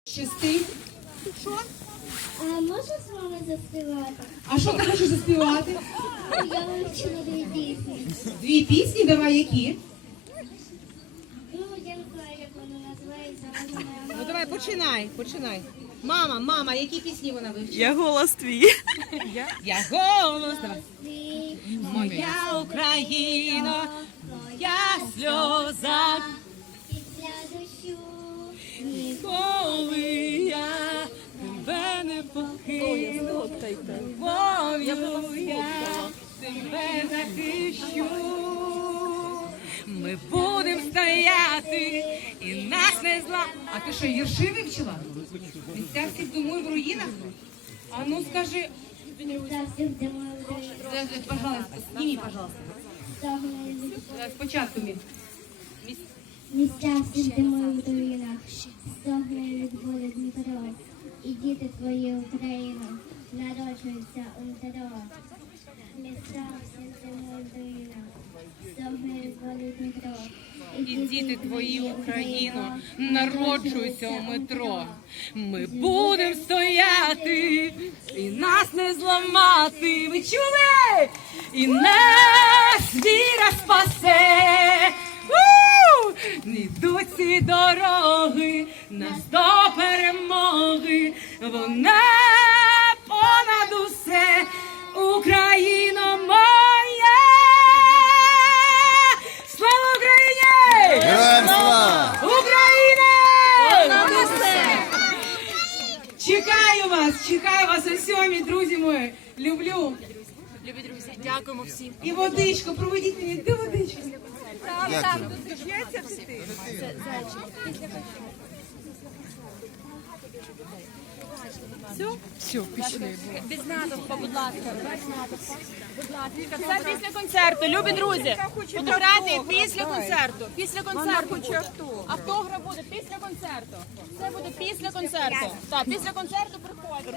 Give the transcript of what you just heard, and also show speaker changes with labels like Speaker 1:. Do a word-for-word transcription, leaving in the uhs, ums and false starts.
Speaker 1: Щастить. Що?
Speaker 2: А можу з вами заспівати?
Speaker 1: А що ти хочеш заспівати?
Speaker 2: Я вивчила дві пісні.
Speaker 1: Дві пісні, давай які?
Speaker 2: Ну, я не знаю, як вона називається. Вона моя
Speaker 1: Ну
Speaker 2: мама.
Speaker 1: давай, починай, починай. Мама, мама, які пісні вона вивчила?
Speaker 3: Я голос твій.
Speaker 1: Я голос, давай.
Speaker 2: Твій,
Speaker 1: Моя Україна, я сльоза,
Speaker 2: після дощу.
Speaker 1: коли я тебе не покину, любов'ю я тебе захищу. Ми будемо стояти і нас не зла. А ти що, вірші вивчила? Місця всіх думаю в руїнах? А ну скажи,
Speaker 2: Та всіх зимою вдає.
Speaker 1: е, е, пожалуйста, сними, пожалуйста.
Speaker 2: Стогне від
Speaker 1: Е, Спочатку мій.
Speaker 2: місця всіх зимою в руїнах. Стогне від болю Дніпро. І діти твої Україно народжуються у Дніпро. Місця всіх зимою в руїнах. Стогне від болю Дніпро.
Speaker 1: І діти твої, Україно, народжуються у метро. Ми будемо стояти і нас не зламати. Ви чули? І нас віра спасе. У! Не йдуть ці дороги, нас до перемоги. Вона понад усе, Україно моя. Слава Україні!
Speaker 4: Героям слава!
Speaker 1: Україна! Чекаю вас, чекаю вас о сьомій, друзі мої. Люблю.
Speaker 3: Любі друзі, дякуємо всім.
Speaker 1: І водичку, проведіть мені, де водичку?
Speaker 4: Дякую.
Speaker 3: Без натовпа, будь ласка. Без натовпа. Будь ласка. Це після концерту, любі друзі. Фотографії після концерту. Після концерту буде. Автограф буде після концерту. Це буде після концерту. Так, після концерту приходьте.